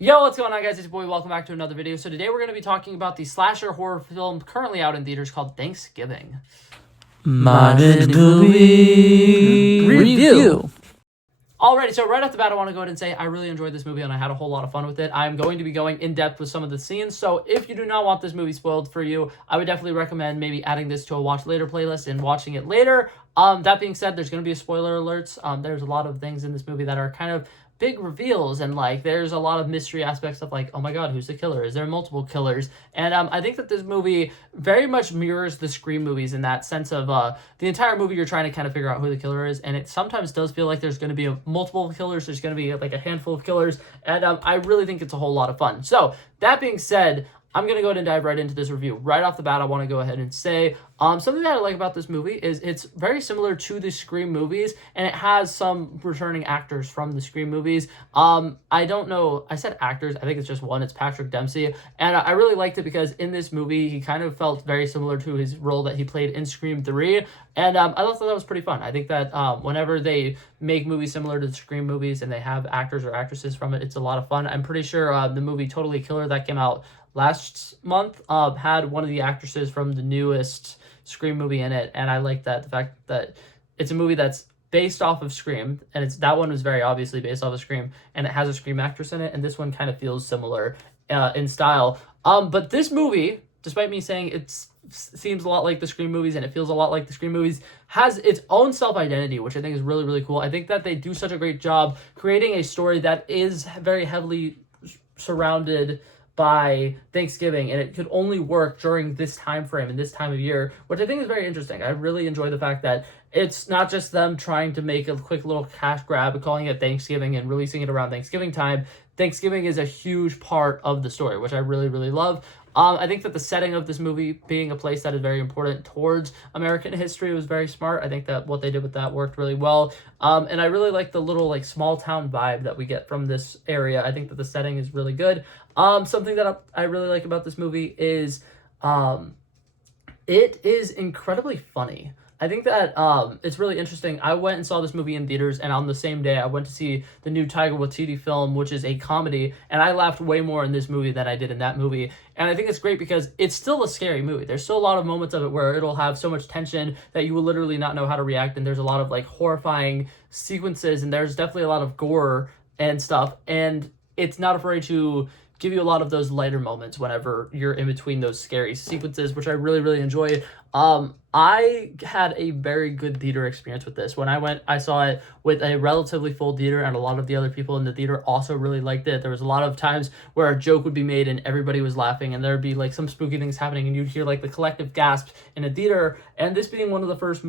Yo, what's going on, guys? It's your boy. Welcome back to another video. So today we're going to be talking about the slasher horror film currently out in theaters called Thanksgiving. Modern movie review. Alrighty, so right off the bat, I want to go ahead and say I really enjoyed this movie and I had a whole lot of fun with it. I'm going to be going in depth with some of the scenes, so if you do not want this movie spoiled for you, I would definitely recommend maybe adding this to a watch later playlist and watching it later. That being said, there's going to be a spoiler alerts. There's a lot of things in this movie that are kind of big reveals, and like there's a lot of mystery aspects of like, oh my god, who's the killer? Is there multiple killers? And I think that this movie very much mirrors the Scream movies in that sense of the entire movie you're trying to kind of figure out who the killer is, and it sometimes does feel like there's going to be multiple killers. There's going to be like a handful of killers, and I really think it's a whole lot of fun. So that being said, I'm going to go ahead and dive right into this review. Right off the bat, I want to go ahead and say something that I like about this movie is it's very similar to the Scream movies, and it has some returning actors from the Scream movies. I don't know. I said actors. I think it's just one. It's Patrick Dempsey, and I really liked it because in this movie, he kind of felt very similar to his role that he played in Scream 3, and I thought that was pretty fun. I think that whenever they make movies similar to the Scream movies and they have actors or actresses from it, it's a lot of fun. I'm pretty sure the movie Totally Killer that came out last month had one of the actresses from the newest Scream movie in it, and I like that the fact that it's a movie that's based off of Scream, and it's that one was very obviously based off of Scream, and it has a Scream actress in it, and this one kind of feels similar in style. But this movie, despite me saying it seems a lot like the Scream movies and it feels a lot like the Scream movies, has its own self-identity, which I think is really, really cool. I think that they do such a great job creating a story that is very heavily surrounded by Thanksgiving, and it could only work during this time frame and this time of year, which I think is very interesting. I really enjoy the fact that it's not just them trying to make a quick little cash grab, calling it Thanksgiving and releasing it around Thanksgiving time. Thanksgiving is a huge part of the story, which I really, really love. I think that the setting of this movie being a place that is very important towards American history was very smart. I think that what they did with that worked really well. And I really like the little like small town vibe that we get from this area. I think that the setting is really good. Something that I really like about this movie is it is incredibly funny. I think that it's really interesting. I went and saw this movie in theaters, and on the same day, I went to see the new Taika Waititi film, which is a comedy, and I laughed way more in this movie than I did in that movie. And I think it's great because it's still a scary movie. There's still a lot of moments of it where it'll have so much tension that you will literally not know how to react, and there's a lot of like horrifying sequences, and there's definitely a lot of gore and stuff, and it's not afraid to give you a lot of those lighter moments whenever you're in between those scary sequences, which I really, really enjoy. I had a very good theater experience with this. When I went, I saw it with a relatively full theater, and a lot of the other people in the theater also really liked it. There was a lot of times where a joke would be made and everybody was laughing, and there'd be like some spooky things happening, and you'd hear like the collective gasps in a theater. And this being one of the first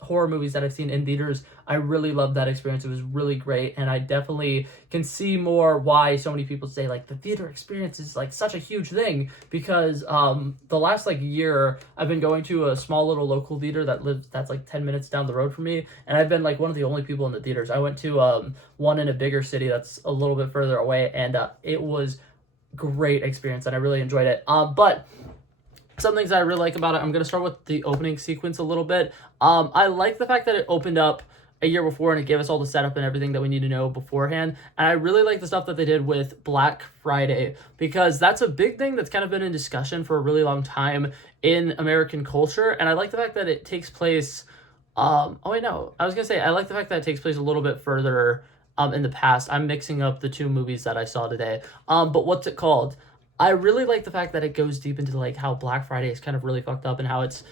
horror movies that I've seen in theaters, I really loved that experience. It was really great, and I definitely can see more why so many people say like the theater experience is like such a huge thing, because the last like year I've been going to a small little local theater that's like 10 minutes down the road from me, and I've been like one of the only people in the theaters. I went to one in a bigger city that's a little bit further away, and it was great experience, and I really enjoyed it. But some things that I really like about it, I'm going to start with the opening sequence a little bit. I like the fact that it opened up a year before, and it gave us all the setup and everything that we need to know beforehand. And I really like the stuff that they did with Black Friday, because that's a big thing that's kind of been in discussion for a really long time in American culture. And I like the fact that it takes place, I was gonna say, I like the fact that it takes place a little bit further in the past. I'm mixing up the two movies that I saw today. But what's it called? I really like the fact that it goes deep into like how Black Friday is kind of really fucked up, and how it's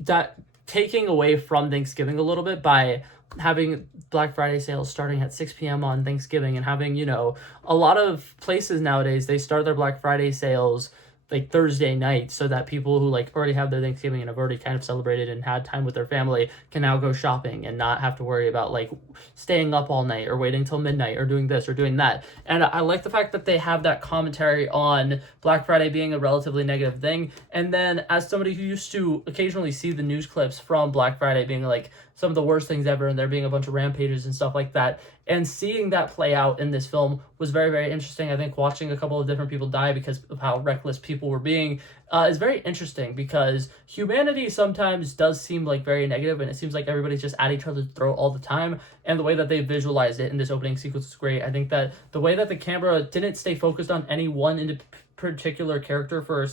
that taking away from Thanksgiving a little bit by having Black Friday sales starting at 6 p.m. on Thanksgiving, and having, a lot of places nowadays, they start their Black Friday sales like Thursday night, so that people who like already have their Thanksgiving and have already kind of celebrated and had time with their family can now go shopping and not have to worry about like staying up all night or waiting till midnight or doing this or doing that. And I like the fact that they have that commentary on Black Friday being a relatively negative thing. And then as somebody who used to occasionally see the news clips from Black Friday being like some of the worst things ever, and there being a bunch of rampages and stuff like that. And seeing that play out in this film was very, very interesting. I think watching a couple of different people die because of how reckless people were being is very interesting, because humanity sometimes does seem like very negative, and it seems like everybody's just at each other's throat all the time. And the way that they visualized it in this opening sequence is great. I think that the way that the camera didn't stay focused on any one particular character for a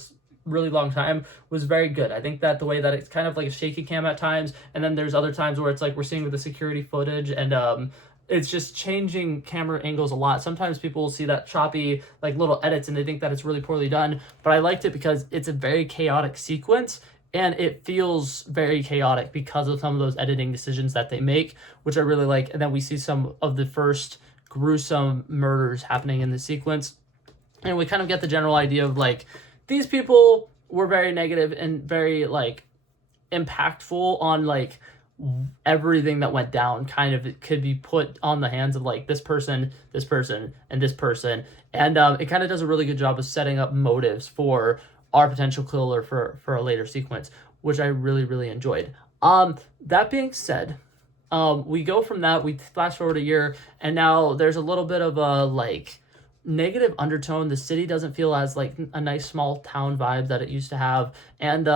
really long time was very good. I think that the way that it's kind of like a shaky cam at times, and then there's other times where it's like we're seeing the security footage, and it's just changing camera angles a lot. Sometimes people will see that choppy, like little edits, and they think that it's really poorly done. But I liked it because it's a very chaotic sequence, and it feels very chaotic because of some of those editing decisions that they make, which I really like. And then we see some of the first gruesome murders happening in the sequence. And we kind of get the general idea of like, these people were very negative and very like impactful on like everything that went down. Kind of it could be put on the hands of like this person, and this person. And it kind of does a really good job of setting up motives for our potential killer for a later sequence, which I really, really enjoyed. That being said, we go from that, we flash forward a year, and now there's a little bit of a like negative undertone. The city doesn't feel as like a nice small town vibe that it used to have, and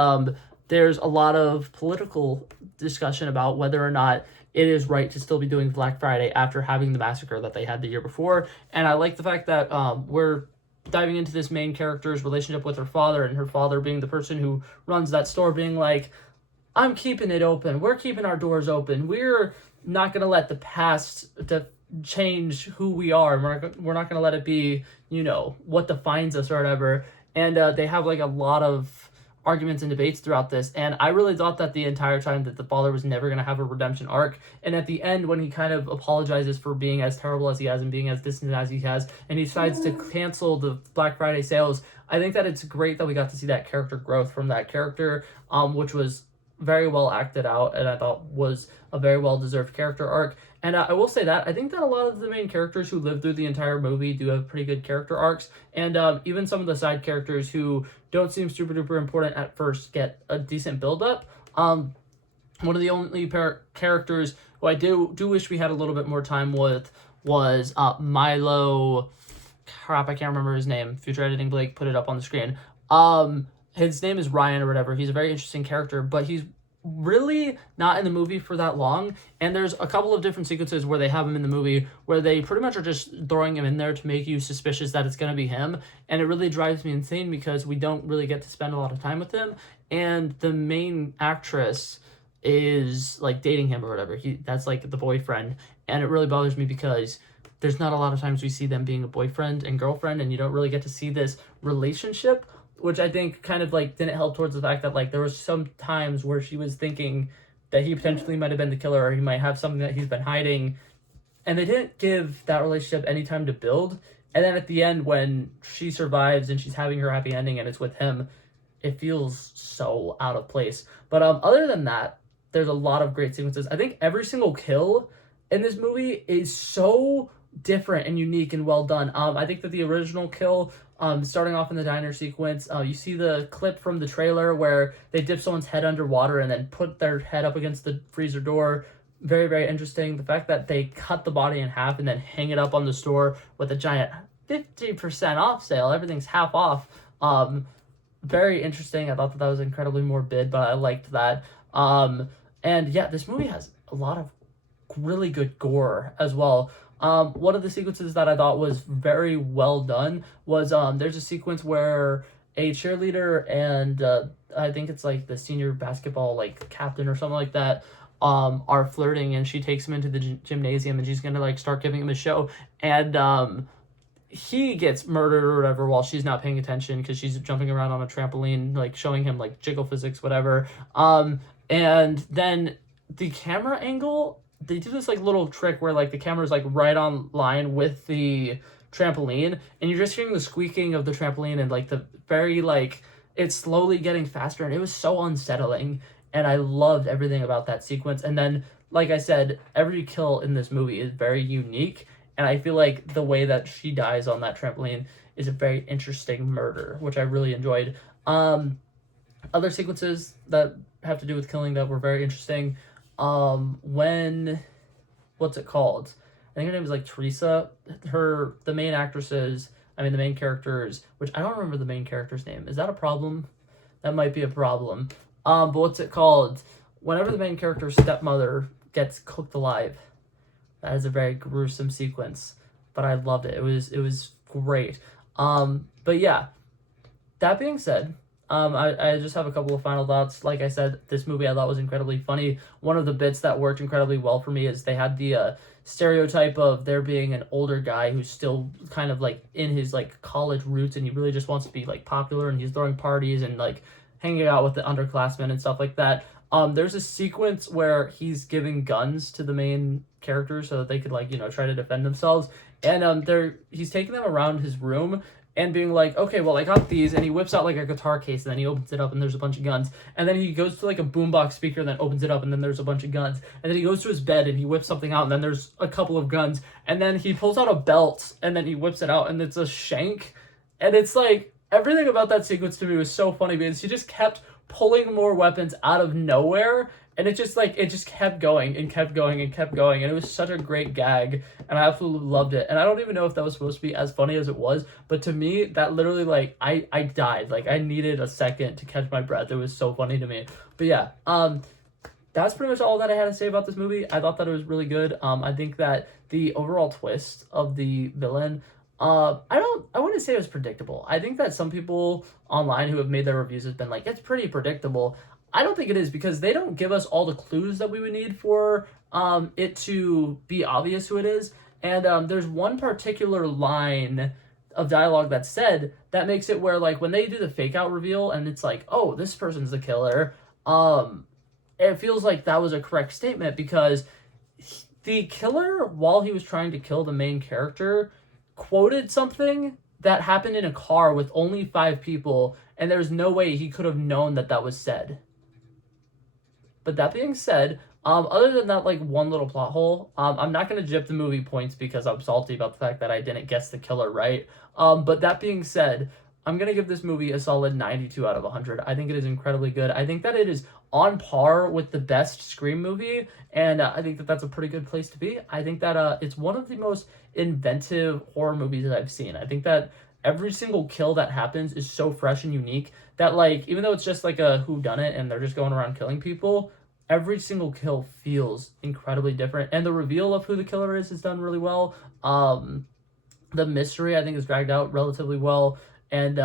there's a lot of political discussion about whether or not it is right to still be doing Black Friday after having the massacre that they had the year before. And I like the fact that we're diving into this main character's relationship with her father, and her father being the person who runs that store being like, I'm keeping it open, we're keeping our doors open, we're not going to let the past change who we are. We're not going to let it be, what defines us or whatever. And they have like a lot of arguments and debates throughout this, and I really thought that the entire time that the father was never going to have a redemption arc. And at the end, when he kind of apologizes for being as terrible as he has and being as distant as he has, and he decides to cancel the Black Friday sales, I think that it's great that we got to see that character growth from that character, which was very well acted out, and I thought was a very well-deserved character arc. And I will say that I think that a lot of the main characters who live through the entire movie do have pretty good character arcs, and even some of the side characters who don't seem super duper important at first get a decent build-up. One of the only characters who I do wish we had a little bit more time with was Milo. Crap, I can't remember his name. Future Editing Blake put it up on the screen. His name is Ryan or whatever. He's a very interesting character, but he's really not in the movie for that long. And there's a couple of different sequences where they have him in the movie where they pretty much are just throwing him in there to make you suspicious that it's going to be him. And it really drives me insane because we don't really get to spend a lot of time with him. And the main actress is like dating him or whatever. That's like the boyfriend. And it really bothers me because there's not a lot of times we see them being a boyfriend and girlfriend, and you don't really get to see this relationship, which I think kind of like didn't help towards the fact that like there was some times where she was thinking that he potentially might have been the killer, or he might have something that he's been hiding, and they didn't give that relationship any time to build. And then at the end, when she survives and she's having her happy ending and it's with him, it feels so out of place. But other than that, there's a lot of great sequences. I think every single kill in this movie is so different and unique and well done. I think that the original kill, starting off in the diner sequence, you see the clip from the trailer where they dip someone's head underwater and then put their head up against the freezer door. Very, very interesting. The fact that they cut the body in half and then hang it up on the store with a giant 50% off sale. Everything's half off. Very interesting. I thought that was incredibly morbid, but I liked that. And yeah, this movie has a lot of really good gore as well. One of the sequences that I thought was very well done was there's a sequence where a cheerleader and I think it's like the senior basketball like captain or something like that are flirting, and she takes him into the gymnasium and she's gonna like start giving him a show, and he gets murdered or whatever while she's not paying attention because she's jumping around on a trampoline like showing him like jiggle physics, whatever. And then the camera angle, they do this like little trick where like the camera's like right on line with the trampoline, and you're just hearing the squeaking of the trampoline and like the very like it's slowly getting faster, and it was so unsettling, and I loved everything about that sequence. And then like I said, every kill in this movie is very unique, and I feel like the way that she dies on that trampoline is a very interesting murder, which I really enjoyed. Other sequences that have to do with killing that were very interesting. when, what's it called? I think her name is like Teresa. The main characters, which I don't remember the main character's name. Is that a problem? That might be a problem. But what's it called? Whenever the main character's stepmother gets cooked alive, that is a very gruesome sequence, but I loved it. It was great. But yeah, that being said, I just have a couple of final thoughts. Like I said, this movie I thought was incredibly funny. One of the bits that worked incredibly well for me is they had the stereotype of there being an older guy who's still kind of like in his like college roots, and he really just wants to be like popular, and he's throwing parties and like hanging out with the underclassmen and stuff like that. There's a sequence where he's giving guns to the main characters so that they could like, try to defend themselves. And he's taking them around his room and being like, okay, well, I got these, and he whips out like a guitar case, and then he opens it up, and there's a bunch of guns, and then he goes to like a boombox speaker, and then opens it up, and then there's a bunch of guns, and then he goes to his bed, and he whips something out, and then there's a couple of guns, and then he pulls out a belt, and then he whips it out, and it's a shank, and it's like, everything about that sequence to me was so funny, because he just kept pulling more weapons out of nowhere, and it just kept going and kept going and kept going, and it was such a great gag, and I absolutely loved it. And I don't even know if that was supposed to be as funny as it was, but to me, that literally, like, I died. Like, I needed a second to catch my breath. It was so funny to me. But yeah, that's pretty much all that I had to say about this movie. I thought that it was really good. I think that the overall twist of the villain, I wouldn't say it was predictable. I think that some people online who have made their reviews have been like, it's pretty predictable. I don't think it is, because they don't give us all the clues that we would need for it to be obvious who it is. And there's one particular line of dialogue that's said that makes it where, like, when they do the fake out reveal and it's like, oh, this person's the killer, it feels like that was a correct statement, because the killer, while he was trying to kill the main character, quoted something that happened in a car with only 5 people, and there's no way he could have known that that was said. But that being said, other than that, like, one little plot hole, I'm not going to jip the movie points because I'm salty about the fact that I didn't guess the killer right. But that being said, I'm going to give this movie a solid 92 out of 100. I think it is incredibly good. I think that it is on par with the best Scream movie, and I think that that's a pretty good place to be. I think that it's one of the most inventive horror movies that I've seen. I think that every single kill that happens is so fresh and unique that, like, even though it's just like a whodunit and they're just going around killing people, every single kill feels incredibly different. And the reveal of who the killer is done really well. The mystery, I think, is dragged out relatively well. And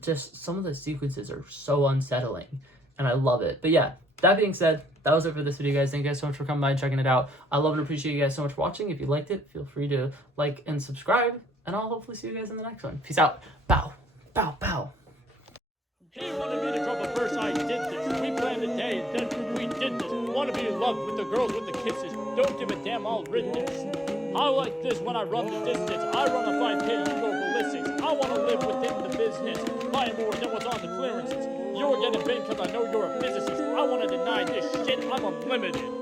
just some of the sequences are so unsettling. And I love it. But yeah, that being said, that was it for this video, guys. Thank you guys so much for coming by and checking it out. I love and appreciate you guys so much for watching. If you liked it, feel free to like and subscribe. And I'll hopefully see you guys in the next one. Peace out. Bow. Bow. Bow. He wanted me to trouble first, I did this. We planned a day and then we did this. Wanna be in love with the girls with the kisses. Don't give a damn, I'll rid this. I like this when I run the distance. I run a 5K, you go ballistics. I wanna live within the business. Buy more than what's on the clearances. You're getting big cause I know you're a physicist. I wanna deny this shit, I'm unlimited.